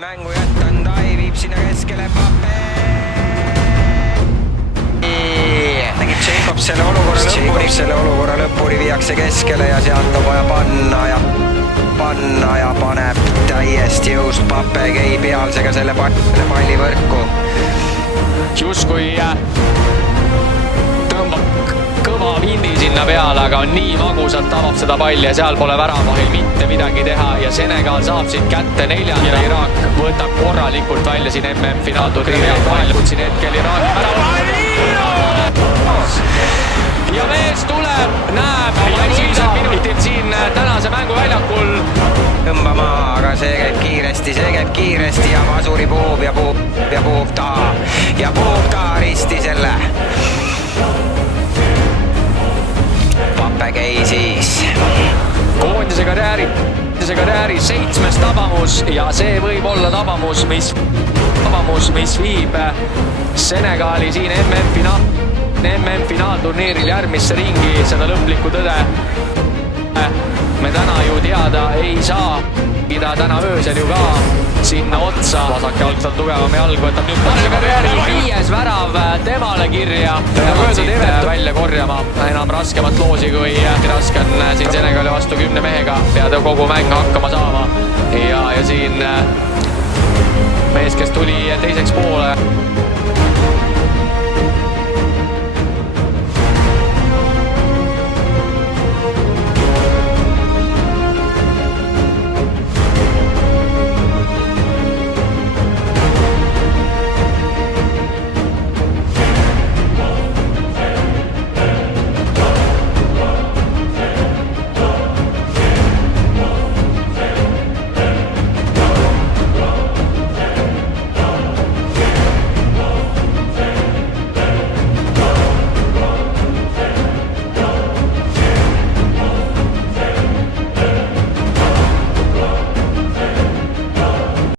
Mängu jättan, Tai viib sinna keskele Pape. Nägib Jacobs selle olukorra lõpuni, viiakse keskele ja sealt on vaja panna ja paneb täiesti jõust. Pape käib pealsega selle palli võrku. Justkui tõmbab kõva vindi sinna peale, aga nii magusalt tabab seda palli ja seal pole väravahil mitte midagi teha ja Senegal saab siit kätte 4. ja Iraak võtab korralikult välja siin MM-finaalturniiri valikut siin hetkel Iraagi värav. Ja mees tuleb, näeb oma esimesed minutid siin tänase mängu väljakul. Tõmbama, aga see käib kiiresti ja Masuri puhub taha risti selle. Pape käi siis. Koondise karjääri 7. tabamus ja see võib olla tabamus, mis viib Senegali siin MM-finaalturniiril järgmisse ringi. Seda lõplikku tõde me täna ju teada ei saa, mida täna öösel ju ka sinna otsa. Vasakjalgselt tugevam jalg võtab nüüd karjääri 5. värav temale kirja. Peavad välja korjama enam raskemat loosi, kui raske on siin Senegali vastu 10 mehega. Pead kogu mäng hakkama saama ja siin mees, kes tuli teiseks poole.